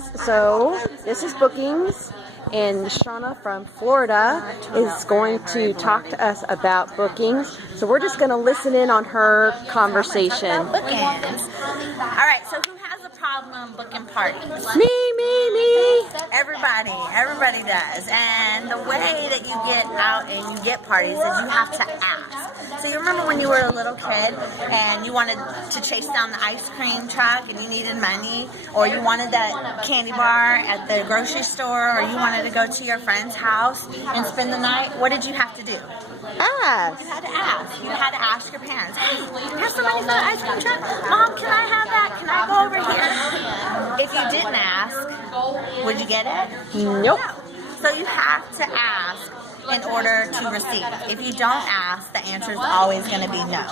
guys, so this is bookings, and Shauna from Florida is going to talk to us about bookings. So we're just going to listen in on her conversation. Bookings. All right, so who has a problem booking parties? Me. Everybody does. And the way that you get out and you get parties is you have to ask. So you remember when you were a little kid and you wanted to chase down the ice cream truck and you needed money, or you wanted that candy bar at the grocery store, or you wanted to go to your friend's house and spend the night? What did you have to do? Ask. You had to ask. You had to ask your parents, hey, have some money for the ice cream truck? Mom, can I have that? Can I go over here? If you didn't ask, would you get it? Nope. No. So you have to ask in order to receive. If you don't ask, the answer is always going to be no.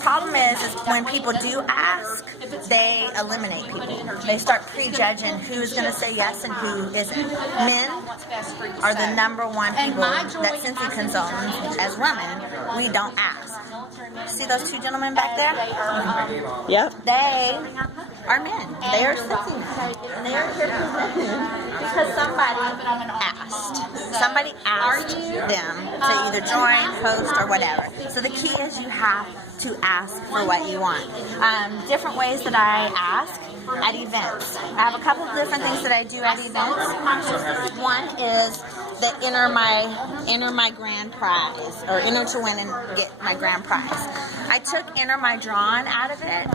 Problem is when people do ask, they eliminate people. They start prejudging who's going to say yes and who isn't. Men are the #1 people that Scentsy consultants as women, we don't ask. See those two gentlemen back there? Yep. They are men. They are Scentsy men. And they are here presenting because somebody asked. Somebody asked them to either join, host, or whatever. So the key is you have to ask for what you want. Different ways that I ask at events. I have a couple of different things that I do at events. One is the enter my grand prize, or enter to win and get my grand prize. I took enter my drawn out of it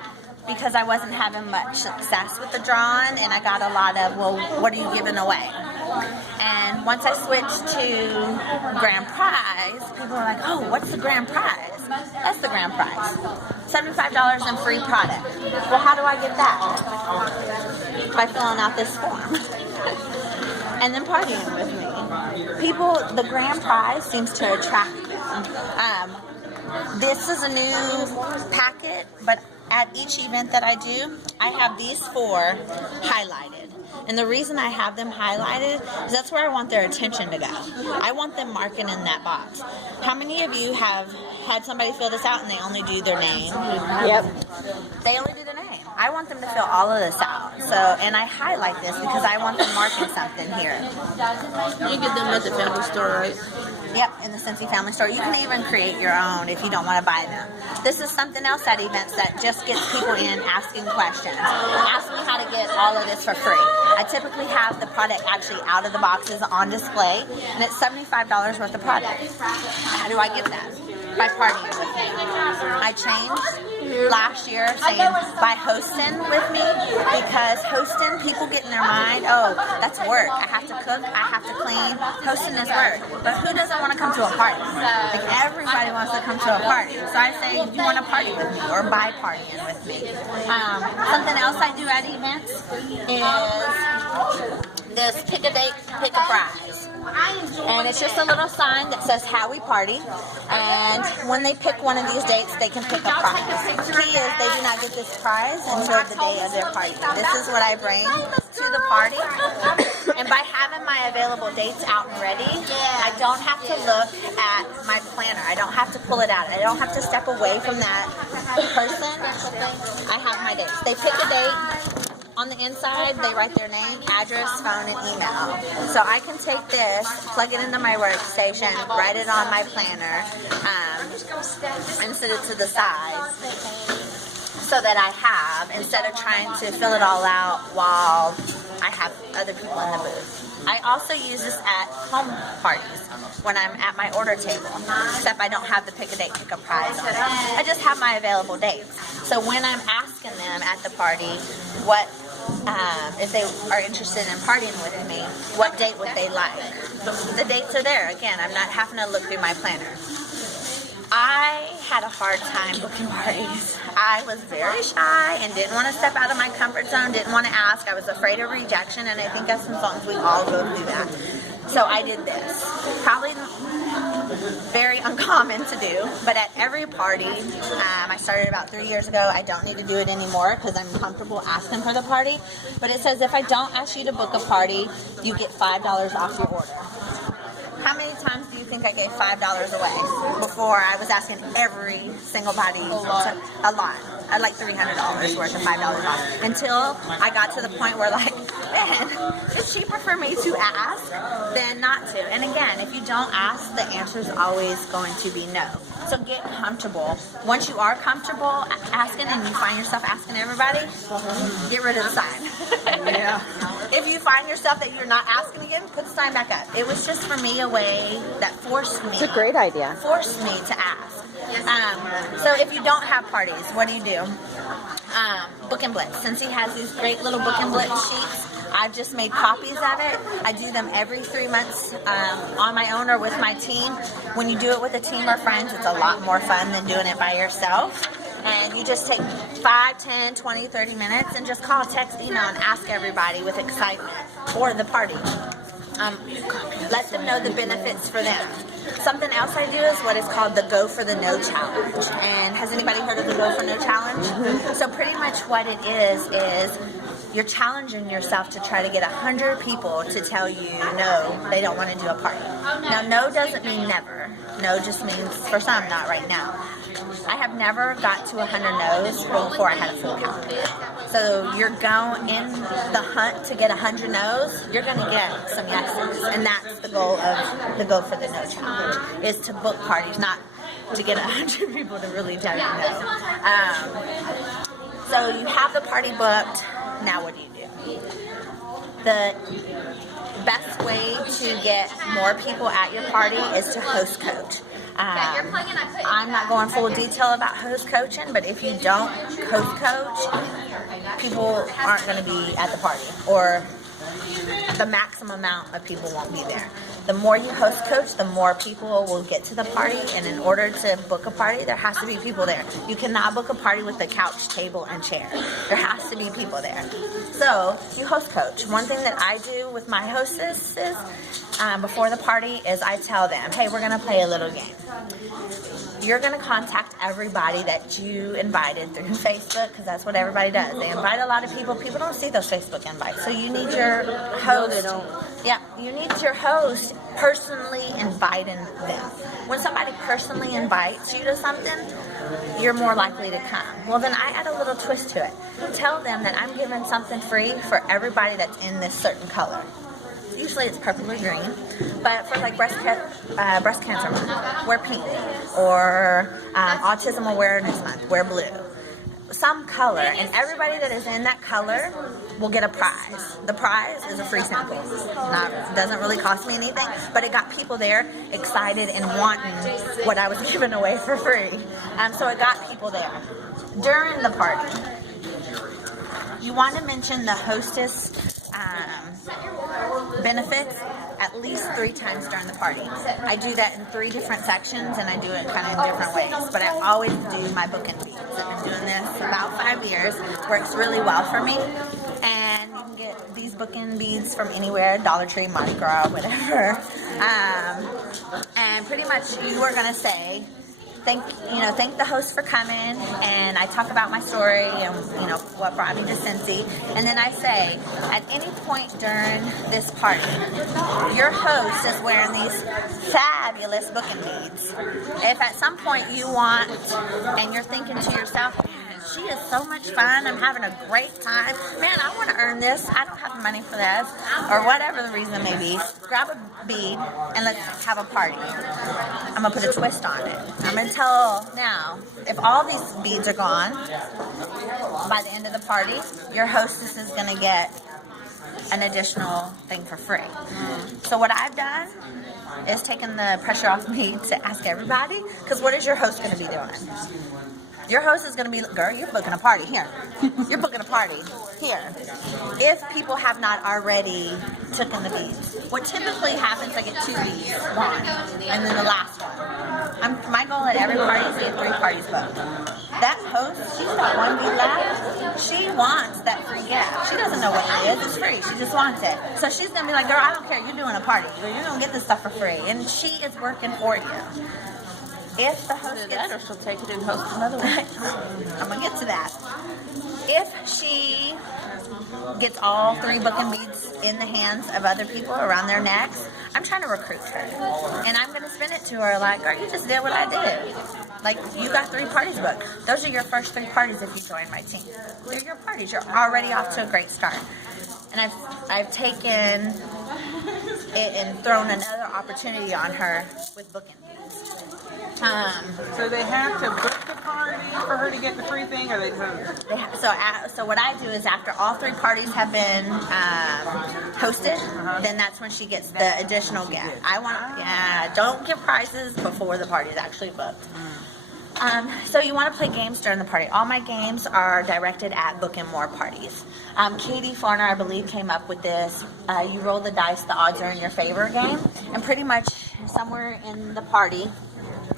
because I wasn't having much success with the drawn, and I got a lot of, well, what are you giving away? And once I switched to grand prize, people were like, oh, what's the grand prize? That's the grand prize. $75 in free product. Well, how do I get that? By filling out this form. And then partying with me. People, the grand prize seems to attract them. This is a new packet, but at each event that I do, I have these 4 highlighted. And the reason I have them highlighted is that's where I want their attention to go. I want them marking in that box. How many of you have had somebody fill this out and they only do their name? Yep. They only do their name. I want them to fill all of this out. So, and I highlight this because I want them marking something here. You get them at the family store, right? Yep, in the Scentsy Family Store. You can even create your own if you don't want to buy them. This is something else at events that just gets people in asking questions. Ask me how to get all of this for free. I typically have the product actually out of the boxes on display, and it's $75 worth of product. How do I get that? By partying with me. I changed last year saying by hosting with me, because hosting, people get in their mind, oh, that's work. I have to cook, I have to clean. Hosting is work. But who doesn't want to come to a party? Like, everybody wants to come to a party. So I say, do you want to party with me or buy partying with me? Something else I do at events is this pick a date, pick a prize. And it's just a little sign that says how we party, and when they pick one of these dates, they can pick a prize. The key is they do not get this prize until the day of their party. This is what I bring to the party, and by having my available dates out and ready, I don't have to look at my planner. I don't have to pull it out. I don't have to step away from that person. I have my dates. They pick a date. On the inside, they write their name, address, phone, and email. So I can take this, plug it into my workstation, write it on my planner, and set it to the side so that I have, instead of trying to fill it all out while I have other people in the booth. I also use this at home parties when I'm at my order table, except I don't have the pick a date, pick a prize on it. I just have my available dates. So when I'm asking them at the party what if they are interested in partying with me, what date would they like? The dates are there. Again, I'm not having to look through my planner. I had a hard time booking parties. I was very shy and didn't want to step out of my comfort zone, didn't want to ask. I was afraid of rejection, and I think as consultants we all go through that. So I did this. Probably very uncommon to do, but at every party, I started about 3 years ago. I don't need to do it anymore because I'm comfortable asking for the party. But it says if I don't ask you to book a party, you get $5 off your order. How many times do you think I gave $5 away before I was asking every single body? A lot. I like $300 worth of $5 off. Until I got to the point where, like, man, it's cheaper for me to ask than not to. And again, if you don't ask, the answer is always going to be no. So get comfortable. Once you are comfortable asking and you find yourself asking everybody, get rid of the sign. Yeah. If you find yourself that you're not asking again, put the sign back up. It was just for me a way that forced me. It's a great idea. Forced me to ask. So if you don't have parties, what do? Book and Blitz. Scentsy has these great little Book and Blitz sheets. I've just made copies of it. I do them every 3 months on my own or with my team. When you do it with a team or friends, it's a lot more fun than doing it by yourself. And you just take 5, 10, 20, 30 minutes and just call, text, email, and ask everybody with excitement for the party. Let them know the benefits for them. Something else I do is what is called the Go for the No Challenge. And has anybody heard of the Go for No Challenge? Mm-hmm. So pretty much what it is you're challenging yourself to try to get 100 people to tell you no, they don't want to do a party. Now, no doesn't mean never. No just means for some, not right now. I have never got to 100 no's before I had a full calendar. So you're going in the hunt to get 100 no's, you're going to get some yeses. And that's the goal of the Go for the No Challenge, is to book parties, not to get 100 people to really tell you no. So you have the party booked. Now what do you do? The best way to get more people at your party is to host coach. I'm not going full detail about host coaching, but if you don't host coach, people aren't going to be at the party, or the maximum amount of people won't be there. The more you host coach, the more people will get to the party, and in order to book a party, there has to be people there. You cannot book a party with a couch, table, and chair. There has to be people there. So you host coach. One thing that I do with my hostesses before the party is I tell them, hey, we're going to play a little game. You're going to contact everybody that you invited through Facebook, because that's what everybody does. They invite a lot of people. People don't see those Facebook invites. So you need your host. Yeah, you need your host personally inviting them. When somebody personally invites you to something, you're more likely to come. Well, then I add a little twist to it. Tell them that I'm giving something free for everybody that's in this certain color. Usually it's purple or green, but for like breast cancer month, wear pink, or autism awareness month, wear blue. Some color, and everybody that is in that color will get a prize. The prize is a free sample. Doesn't really cost me anything, but it got people there excited and wanting what I was giving away for free. So it got people there. During the party, you want to mention the hostess benefits at least 3 times during the party. I do that in 3 different sections, and I do it kind of in different ways, but I always do my book and beads. I've been doing this about 5 years. Works really well for me, and you can get these book and beads from anywhere, Dollar Tree, Mardi Gras, whatever. And pretty much you are going to say, thank the host for coming, and I talk about my story and what brought me to Scentsy, and then I say, at any point during this party, your host is wearing these fabulous book and beads. If at some point you want, and you're thinking to yourself, she is so much fun, I'm having a great time, man, I want to earn this, I don't have the money for this, or whatever the reason may be, grab a bead and let's have a party. I'm going to put a twist on it. I'm going to tell now, if all these beads are gone by the end of the party, your hostess is going to get an additional thing for free. So what I've done is taken the pressure off me to ask everybody, because what is your host going to be doing? Your host is going to be, girl, you're booking a party here. You're booking a party here. If people have not already taken the beads, what typically happens, I get 2 beads, one, and then the last one. My goal at every party is to get 3 parties booked. That host, she's got 1 bead left. She wants that free gift. She doesn't know what it is. It's free. She just wants it. So she's going to be like, girl, I don't care. You're doing a party. You're going to get this stuff for free. And she is working for you. If the host gets... or she'll take it and host another one. I'm going to get to that. If she gets all 3 booking beads in the hands of other people around their necks, I'm trying to recruit her. And I'm going to spin it to her like, girl, you just did what I did. Like, you got 3 parties booked. Those are your first 3 parties if you join my team. They're your parties. You're already off to a great start. And I've taken it and thrown another opportunity on her with booking beads. So they have to book the party for her to get the free thing, or they just... So what I do is after all 3 parties have been hosted, then that's when she gets the additional gift. Don't give prizes before the party is actually booked. So you want to play games during the party. All my games are directed at booking more parties. Katie Farner, I believe, came up with this. You roll the dice, the odds are in your favor game. And pretty much somewhere in the party,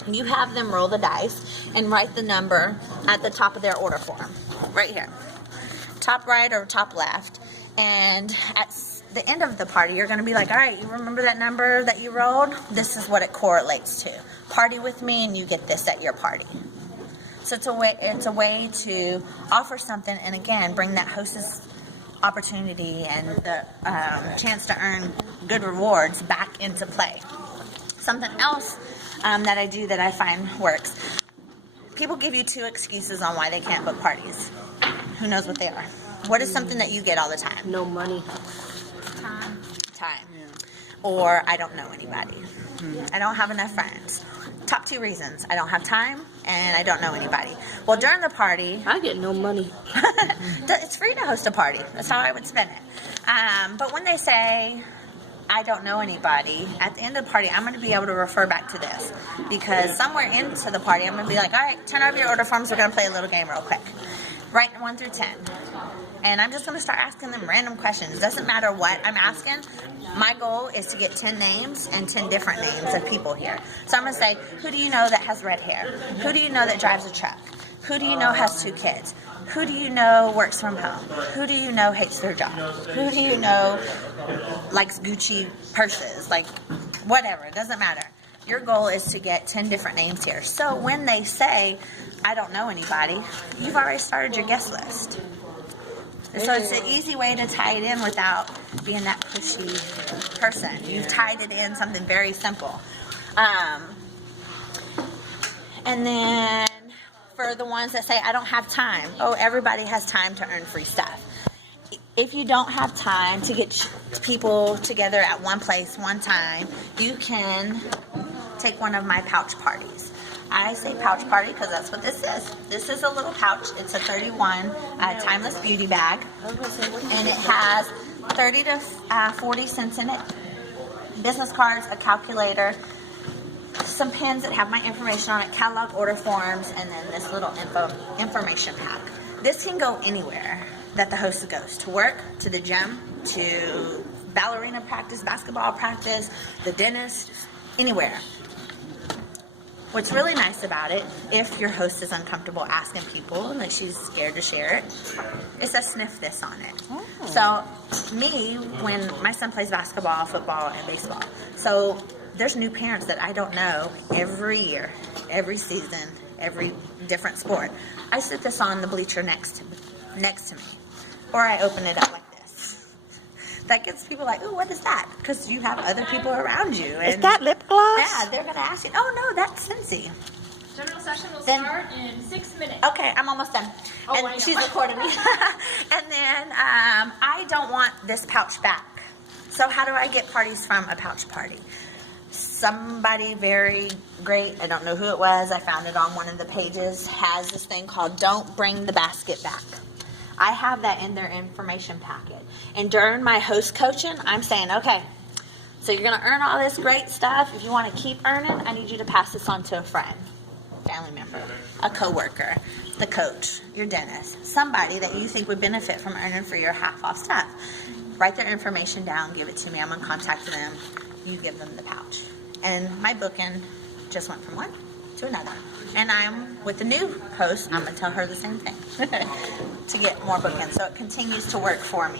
you have them roll the dice and write the number at the top of their order form. Right here. Top right or top left. And at the end of the party, you're going to be like, all right, you remember that number that you rolled? This is what it correlates to. Party with me and you get this at your party. So it's a way to offer something and, again, bring that hostess opportunity and the chance to earn good rewards back into play. Something else that I do that I find works. People give you 2 excuses on why they can't book parties. Who knows what they are? What is something that you get all the time? No money. Time. Yeah. Or I don't know anybody. I don't have enough friends. Top 2 reasons. I don't have time and I don't know anybody. Well, during the party... I get no money. It's free to host a party. That's how I would spend it. But when they say... I don't know anybody, at the end of the party, I'm going to be able to refer back to this. Because somewhere into the party, I'm going to be like, all right, turn over your order forms. We're going to play a little game real quick. Write 1 through 10. And I'm just going to start asking them random questions. Doesn't matter what I'm asking. My goal is to get 10 names and 10 different names of people here. So I'm going to say, who do you know that has red hair? Who do you know that drives a truck? Who do you know has 2 kids? Who do you know works from home? Who do you know hates their job? Who do you know likes Gucci purses? Like, whatever. It doesn't matter. Your goal is to get 10 different names here. So when they say, I don't know anybody, you've already started your guest list. So it's an easy way to tie it in without being that pushy person. You've tied it in something very simple. And then for the ones that say, I don't have time. Oh, everybody has time to earn free stuff. If you don't have time to get people together at one place, one time, you can take one of my pouch parties. I say pouch party because that's what this is. This is a little pouch. It's a 31 timeless beauty bag. And it has 30 to 40 cents in it. Business cards, a calculator, some pens that have my information on it, catalog order forms, and then this little information pack. This can go anywhere that the host goes. To work, to the gym, to ballerina practice, basketball practice, the dentist, anywhere. What's really nice about it, if your host is uncomfortable asking people, like she's scared to share it says sniff this on it. Oh. So me, when my son plays basketball, football, and baseball, so there's new parents that I don't know every year, every season, every different sport. I sit this on the bleacher next to me, or I open it up like this. That gets people like, ooh, what is that? Because you have other people around you. And is that lip gloss? yeah, they're going to ask you, oh, no, that's Scentsy. General session will start in 6 minutes. Okay, I'm almost done. Oh, and I know. she's recording me. And then I don't want this pouch back. So how do I get parties from a pouch party? Somebody very great, I don't know who it was, I found it on one of the pages, has this thing called Don't Bring the Basket Back. I have that in their information packet. And during my host coaching, I'm saying, okay, so you're going to earn all this great stuff. If you want to keep earning, I need you to pass this on to a friend, family member, a coworker, the coach, your dentist, somebody that you think would benefit from earning for your half-off stuff. Write their information down, give it to me, I'm going to contact them. You give them the pouch. And my booking just went from one to another. And I'm with the new host, I'm going to tell her the same thing to get more bookings. So it continues to work for me.